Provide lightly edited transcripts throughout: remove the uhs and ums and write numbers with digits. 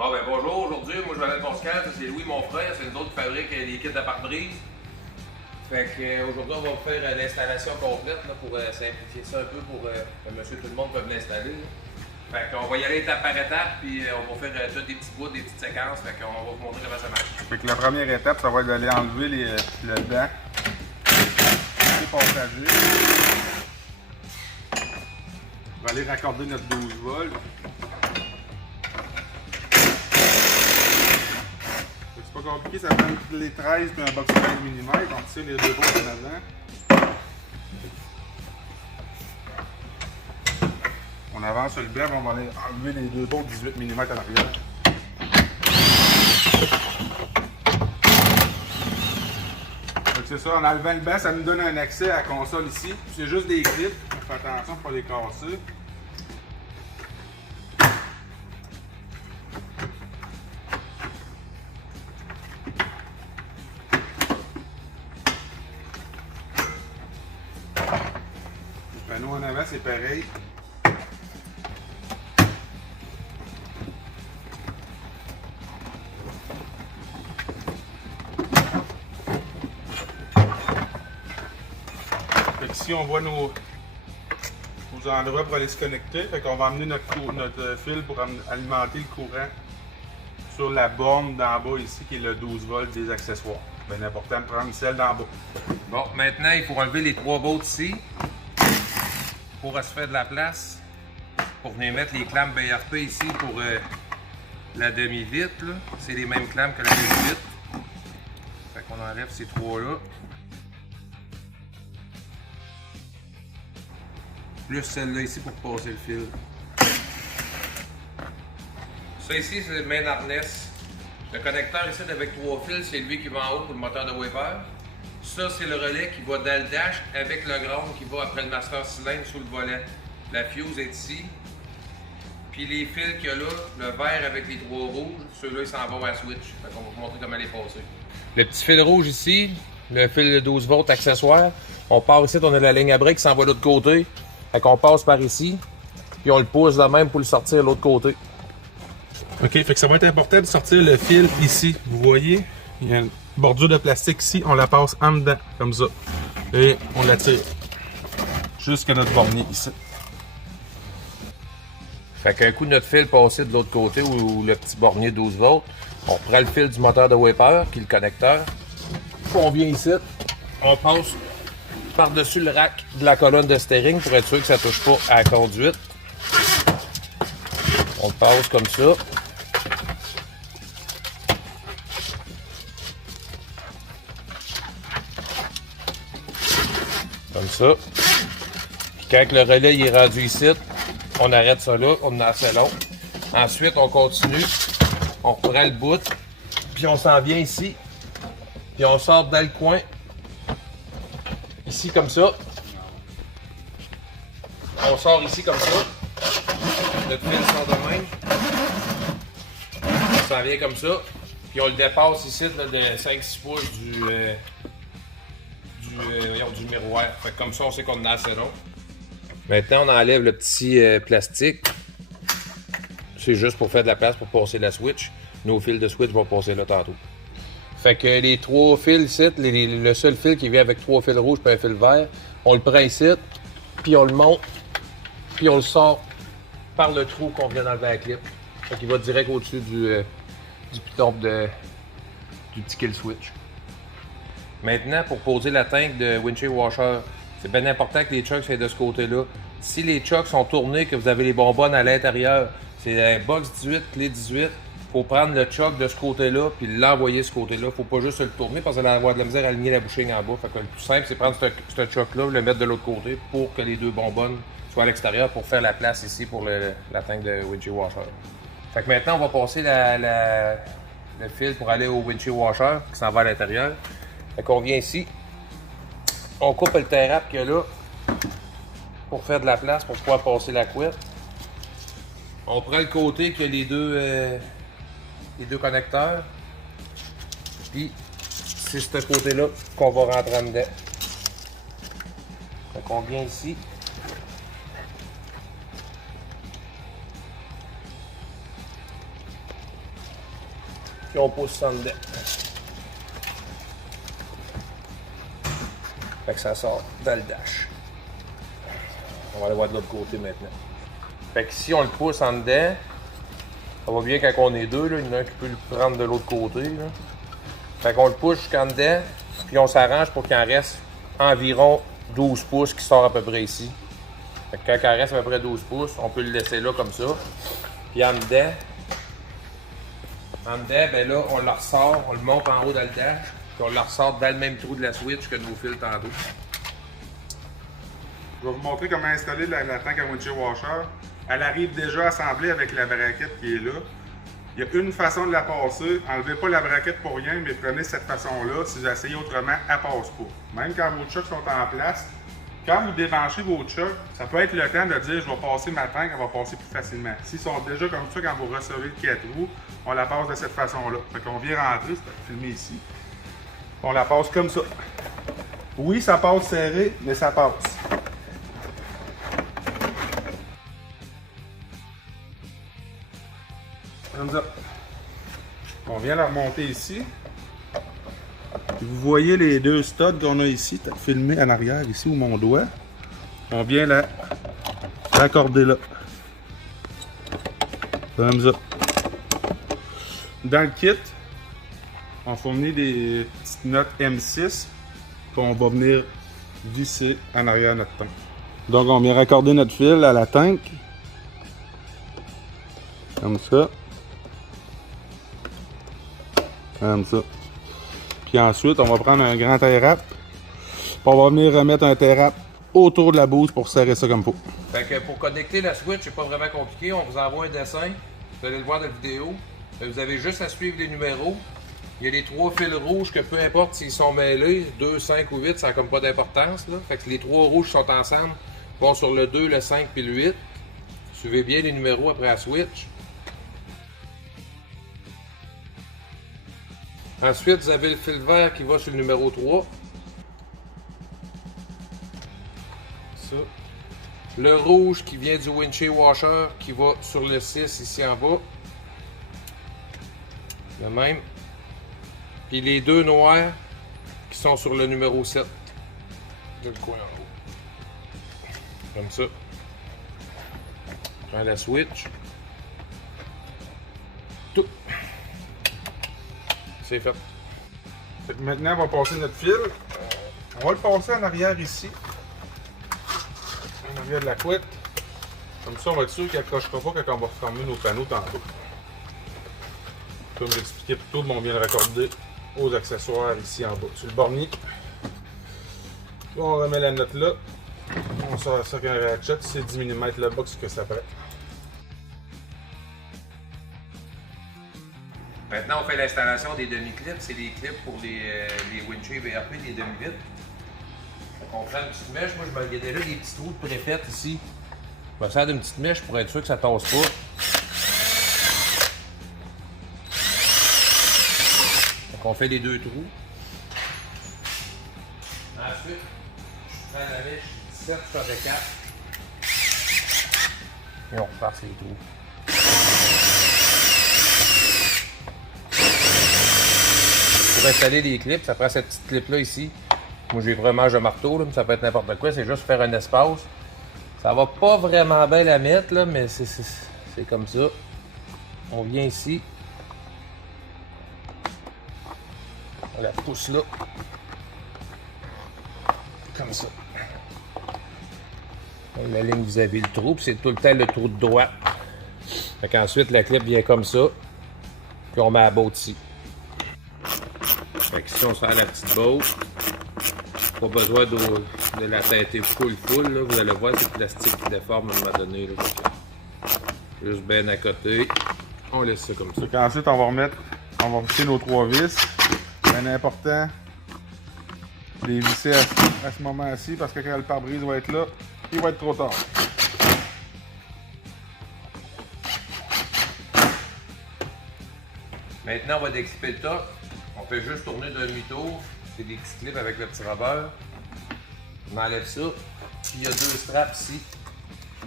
Bon ben bonjour, aujourd'hui, moi je m'appelle Pascal, ça c'est Louis mon frère, c'est nous autres qui fabriquent les kits de pare-brise. Fait qu'aujourd'hui on va vous faire l'installation complète là, pour simplifier ça un peu pour que monsieur tout le monde peut l'installer. Fait qu'on va y aller étape par étape, puis on va faire tous des petits bouts, des petites séquences, fait qu'on va vous montrer comment ça marche. Fait que la première étape, ça va être d'aller enlever le dent. C'est passager. On va aller raccorder notre 12 volts. C'est pas compliqué, ça prend les 13 et un box 13 mm. On tire les deux volts en avant. On avance sur le blanc, on va aller enlever les deux volts 18 mm à l'arrière. C'est ça, en enlevant le banc, ça nous donne un accès à la console ici. C'est juste des clips, on fait attention pour ne pas les casser. Le panneau en avant, c'est pareil. Ici, on voit nos endroits pour aller se connecter. Fait qu'on va amener notre fil pour alimenter le courant sur la borne d'en bas ici, qui est le 12 volts des accessoires. Bien important de prendre celle d'en bas. Bon, maintenant, il faut enlever les 3 bolts ici pour se faire de la place. Pour venir mettre les clames BRP ici pour la demi-vitre. C'est les mêmes clames que la demi-vitre. Fait qu'on enlève ces 3-là. Plus celle-là ici pour passer le fil. Ça ici, c'est le main harness. Le connecteur ici avec 3 fils, c'est lui qui va en haut pour le moteur de wiper. Ça, c'est le relais qui va dans le dash avec le ground qui va après le master cylindre sous le volet. La fuse est ici. Puis les fils qu'il y a là, le vert avec les 3 rouges, ceux-là, ils s'en vont à la switch. Fait qu'on va vous montrer comment les passer. Le petit fil rouge ici, le fil de 12 volts accessoire. On part ici, on a la ligne à brique qui s'en va de l'autre côté. Fait qu'on passe par ici, puis on le pousse de même pour le sortir de l'autre côté. OK, fait que ça va être important de sortir le fil ici. Vous voyez, il y a une bordure de plastique ici, on la passe en dedans, comme ça. Et on la tire jusqu'à notre bornier ici. Fait qu'un coup notre fil passé de l'autre côté, ou le petit bornier 12 volts, on prend le fil du moteur de wiper, qui est le connecteur. On vient ici, on passe par-dessus le rack de la colonne de steering pour être sûr que ça ne touche pas à la conduite. On le passe comme ça. Comme ça. Puis quand le relais il est rendu ici, on arrête ça là, on en a assez long. Ensuite, on continue. On reprend le bout. Puis on s'en vient ici. Puis on sort dans le coin. Ici comme ça. On sort ici comme ça. Notre fil sort de même. On s'en vient comme ça. Puis on le dépasse ici là, de 5-6 pouces du miroir. Fait que comme ça, on sait qu'on en a assez long. Maintenant, on enlève le petit plastique. C'est juste pour faire de la place pour passer la switch. Nos fils de switch vont passer là tantôt. Fait que les 3 fils ici, le seul fil qui vient avec 3 fils rouges et un fil vert, on le prend ici, puis on le monte, puis on le sort par le trou qu'on vient d'enlever à la clip. Fait qu'il va direct au-dessus du piton du petit kill switch. Maintenant, pour poser la tank de windshield washer, c'est bien important que les chucks soient de ce côté-là. Si les chucks sont tournés, que vous avez les bonbonnes à l'intérieur, c'est un box 18, clé 18. Il faut prendre le chuck de ce côté-là puis l'envoyer de ce côté-là. Il ne faut pas juste le tourner parce que va avoir de la misère à aligner la bouching en bas. Fait que le plus simple, c'est prendre ce chuck-là, le mettre de l'autre côté pour que les deux bonbonnes soient à l'extérieur pour faire la place ici pour la tank de windshield washer. Fait que maintenant, on va passer le fil pour aller au windshield washer qui s'en va à l'intérieur. Fait qu'on vient ici. On coupe le terrap qu'il y a là pour faire de la place pour pouvoir passer la couette. On prend le côté qui a les deux connecteurs. Puis c'est ce côté-là qu'on va rentrer en dedans. Donc on vient ici. Puis on pousse ça en dedans. Fait que ça sort dans le dash. On va aller voir de l'autre côté maintenant. Fait que si on le pousse en dedans, ça va bien quand on est deux, là. Il y en a un qui peut le prendre de l'autre côté. Là. Fait qu'on le pousse jusqu'en dedans, puis on s'arrange pour qu'il en reste environ 12 pouces qui sort à peu près ici. Fait que quand il en reste à peu près 12 pouces, on peut le laisser là comme ça. Puis en dedans, ben là, on le ressort, on le monte en haut dans le dash, puis on le ressort dans le même trou de la switch que nos fils tantôt. Je vais vous montrer comment installer la tank à windshield washer. Elle arrive déjà assemblée avec la braquette qui est là. Il y a une façon de la passer. Enlevez pas la braquette pour rien, mais prenez cette façon-là. Si vous essayez autrement, elle passe pas. Même quand vos chucks sont en place, quand vous débranchez vos chucks, ça peut être le temps de dire je vais passer ma tank, elle va passer plus facilement. S'ils sont déjà comme ça, quand vous recevez le 4 roues, on la passe de cette façon-là. Fait qu'on vient rentrer, c'est filmé ici. On la passe comme ça. Oui, ça passe serré, mais ça passe. Comme ça. On vient la remonter ici. Vous voyez les deux studs qu'on a ici, peut-être filmé en arrière, ici où mon doigt. On vient la raccorder là. Comme ça. Dans le kit, on fournit des petites notes M6 qu'on va venir visser en arrière de notre tank. Donc on vient raccorder notre fil à la tank. Comme ça. Comme ça. Puis ensuite, on va prendre un grand tie-wrap. On va venir remettre un tie-wrap autour de la bouse pour serrer ça comme il faut. Fait que pour connecter la switch, c'est pas vraiment compliqué. On vous envoie un dessin. Vous allez le voir dans la vidéo. Vous avez juste à suivre les numéros. Il y a les 3 fils rouges que peu importe s'ils sont mêlés, 2, 5 ou 8, ça n'a comme pas d'importance. Fait que les 3 rouges sont ensemble, vont sur le 2, le 5 puis le 8. Suivez bien les numéros après la switch. Ensuite, vous avez le fil vert qui va sur le numéro 3. Ça. Le rouge qui vient du windshield washer qui va sur le 6 ici en bas. Le même. Puis les 2 noirs qui sont sur le numéro 7. De le coin en haut. Comme ça. Prends la switch. Tout. C'est fait. Maintenant, on va passer notre fil. On va le passer en arrière ici. En arrière de la couette. Comme ça, on va être sûr qu'il n'accrochera pas quand on va fermer nos panneaux tantôt. Comme j'expliquais plus tôt, on vient le raccorder aux accessoires ici en bas, sur le bornier. Puis on remet la note là. On sort ça avec un ratchet. C'est 10 mm le box que ça prend. Maintenant, on fait l'installation des demi-clips. C'est des clips pour les windshield VRP, des demi-vitres. On prend une petite mèche. Moi, je me guidais là des petits trous de préfète ici. Je me sers d'une petite mèche pour être sûr que ça tasse pas. Donc, on fait les 2 trous. Ensuite, je prends la mèche 17/4 et on repasse les trous. Pour installer les clips, ça prend cette petite clip-là ici. Moi, j'ai vraiment un marteau, là, mais ça peut être n'importe quoi. C'est juste faire un espace. Ça va pas vraiment bien la mettre, là, mais c'est comme ça. On vient ici. On la pousse là. Comme ça. On la ligne vis-à-vis le trou, puis c'est tout le temps le trou de droite. Fait qu'ensuite, la clip vient comme ça. Puis on met la botte ici. Fait que si on sert la petite botte, pas besoin de la têter full, là. Vous allez voir, c'est le plastique qui déforme à un moment donné. Là, juste bien à côté. On laisse ça comme ça. Ensuite, on va visser nos 3 vis. C'est important de les visser à ce moment-ci parce que quand le pare-brise va être là, il va être trop tard. Maintenant, on va décliper le top. On fait juste tourner d'un demi-tour. C'est des petits clips avec le petit rubber. On enlève ça. Puis il y a 2 straps ici.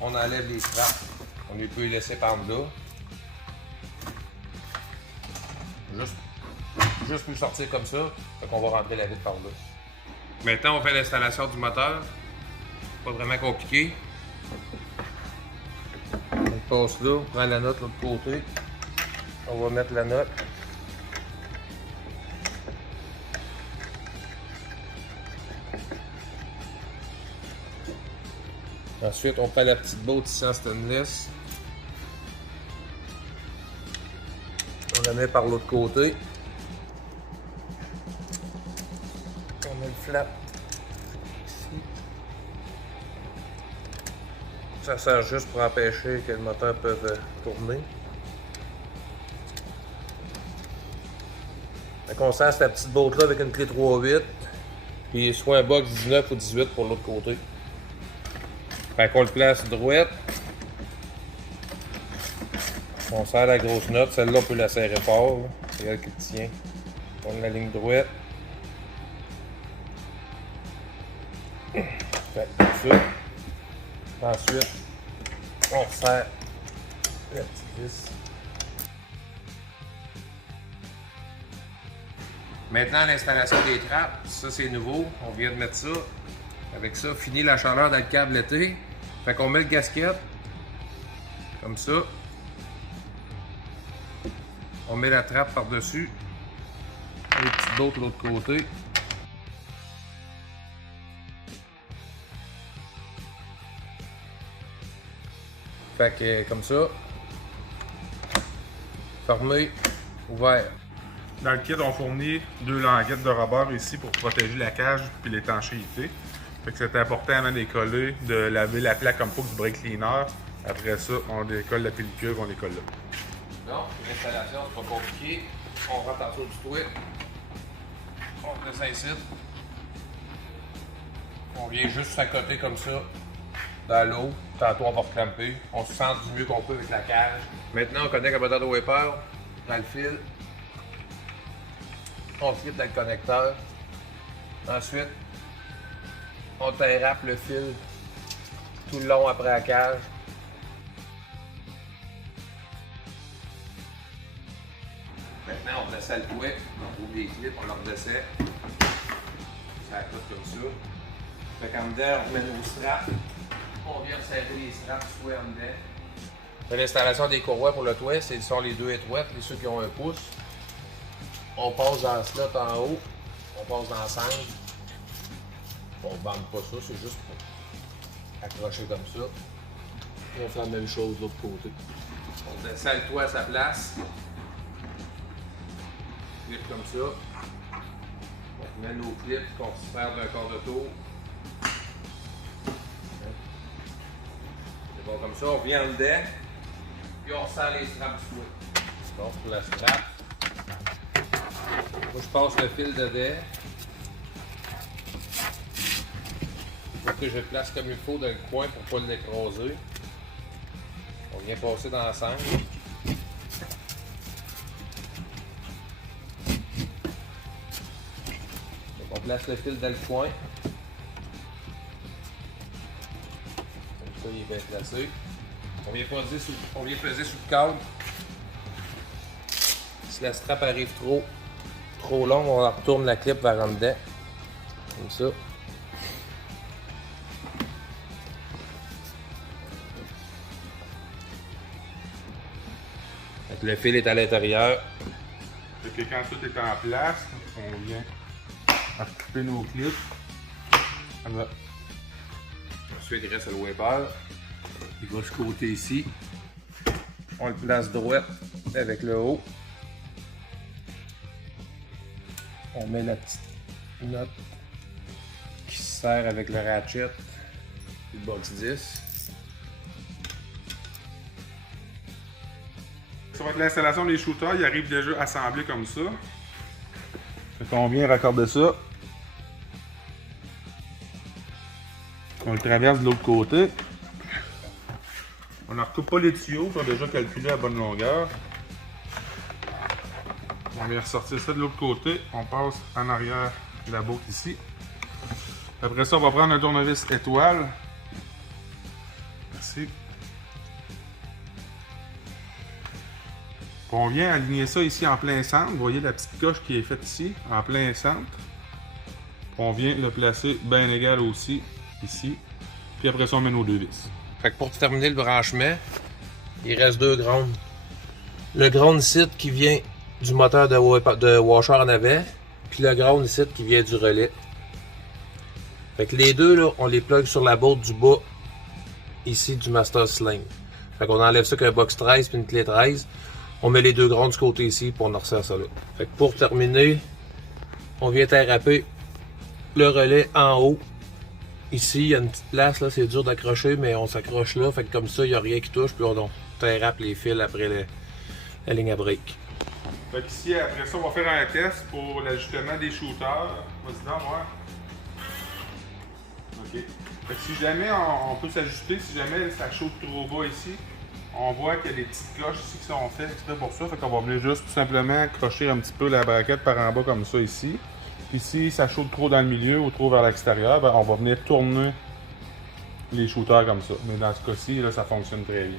On enlève les straps. On peut les laisser par là. Juste juste pu sortir comme ça. Fait qu'on va rentrer la vitre par là. Maintenant, on fait l'installation du moteur. Pas vraiment compliqué. On passe là, on prend la note de l'autre côté. On va mettre la note. Ensuite, on prend la petite botte ici en stainless. On la met par l'autre côté. On met le flap ici. Ça sert juste pour empêcher que le moteur puisse tourner. On sert cette petite botte là avec une clé 3/8. Puis soit un box 19 ou 18 pour l'autre côté. Fait qu'on le place droite. On serre la grosse note. Celle-là, on peut la serrer fort. C'est elle qui tient. On la ligne droite. Fait comme ça. Ensuite, on serre la petite vis. Maintenant, l'installation des trappes. Ça, c'est nouveau. On vient de mettre ça. Avec ça, fini la chaleur dans le câble l'été. Fait qu'on met le gasket. Comme ça. On met la trappe par-dessus. Les petites bottes de l'autre côté. Fait que comme ça. Fermé, ouvert. Dans le kit, on fournit 2 languettes de rebord ici pour protéger la cage et l'étanchéité. Fait que c'est important avant de décoller, de laver la plaque comme faut du brake cleaner. Après ça, on décolle la pellicule, on décolle là. Non, l'installation, c'est pas compliqué. On rentre en dessous du toit. On descend ici. On vient juste s'accoter comme ça dans l'eau. Tantôt, on va reclamper. On se sent du mieux qu'on peut avec la cage. Maintenant, on connecte le moteur de wiper dans le fil. On slip dans le connecteur. Ensuite, on terrape le fil tout le long après la cage. Maintenant, on descend le toit. On ouvre les clips, on leur redescend. Ça accote comme ça. Fait qu'en dedans, on met nos straps. On vient serrer les straps soit en dedans. L'installation des courroies pour le toit, ce sont les 2 étroites, les ceux qui ont 1 pouce. On passe dans le slot en haut, on passe dans le sangle. On ne bande pas ça, c'est juste pour accrocher comme ça. Et on fait la même chose de l'autre côté. On descend le toit à sa place. Clip comme ça. On met nos clips qu'on se perd d'un quart de tour. C'est bon comme ça, on vient en dedans. Puis on serre les straps du toit. C'est bon pour la strap. Moi, je passe le fil dedans. Pour que je le place comme il faut dans le coin pour ne pas l'écraser. On vient passer dans la sangle. Donc, on place le fil dans le coin. Comme ça, il est bien placé. On vient peser sous le câble. Si la strap arrive trop long, on retourne la clip vers en dedans. Comme ça. Donc, le fil est à l'intérieur. Fait que quand tout est en place, on vient couper nos clips. Voilà. Ensuite, il reste le wiper. Il va ce côté ici. On le place droit avec le haut. On met la petite note qui se sert avec le ratchet du box 10. Ça va être l'installation des shooters, ils arrivent déjà assemblés comme ça. Fait qu'on vient raccorder ça. On le traverse de l'autre côté. On ne recoupe pas les tuyaux, on a déjà calculé la bonne longueur. On vient ressortir ça de l'autre côté, on passe en arrière de la boucle ici. Après ça, on va prendre un tournevis étoile. Merci. Puis on vient aligner ça ici en plein centre. Vous voyez la petite coche qui est faite ici, en plein centre. Puis on vient le placer bien égal aussi, ici. Puis après ça, on met nos 2 vis. Fait que pour terminer le branchement, il reste 2 grounds. Le ground ici qui vient du moteur de washer en avant, puis le ground ici qui vient du relais. Fait que les deux, là, on les plug sur la boîte du bas, ici, du Master Sling. Fait qu'on enlève ça avec un box 13 puis une clé 13. On met les 2 grounds du côté ici, puis on resserre ça là. Fait que pour terminer, on vient terraper le relais en haut. Ici, il y a une petite place, là, c'est dur d'accrocher, mais on s'accroche là. Fait que comme ça, il n'y a rien qui touche, puis on terrape les fils après la ligne à break. Fait qu'ici, après ça, on va faire un test pour l'ajustement des shooters. Vas-y donc, moi. OK. Fait que si jamais on peut s'ajuster, si jamais ça chauffe trop bas ici, on voit qu'il y a des petites cloches ici qui sont faites exprès pour ça. Fait qu'on va venir juste tout simplement accrocher un petit peu la braquette par en bas comme ça ici. Puis si ça chauffe trop dans le milieu ou trop vers l'extérieur, ben on va venir tourner les shooters comme ça. Mais dans ce cas-ci, là, ça fonctionne très bien.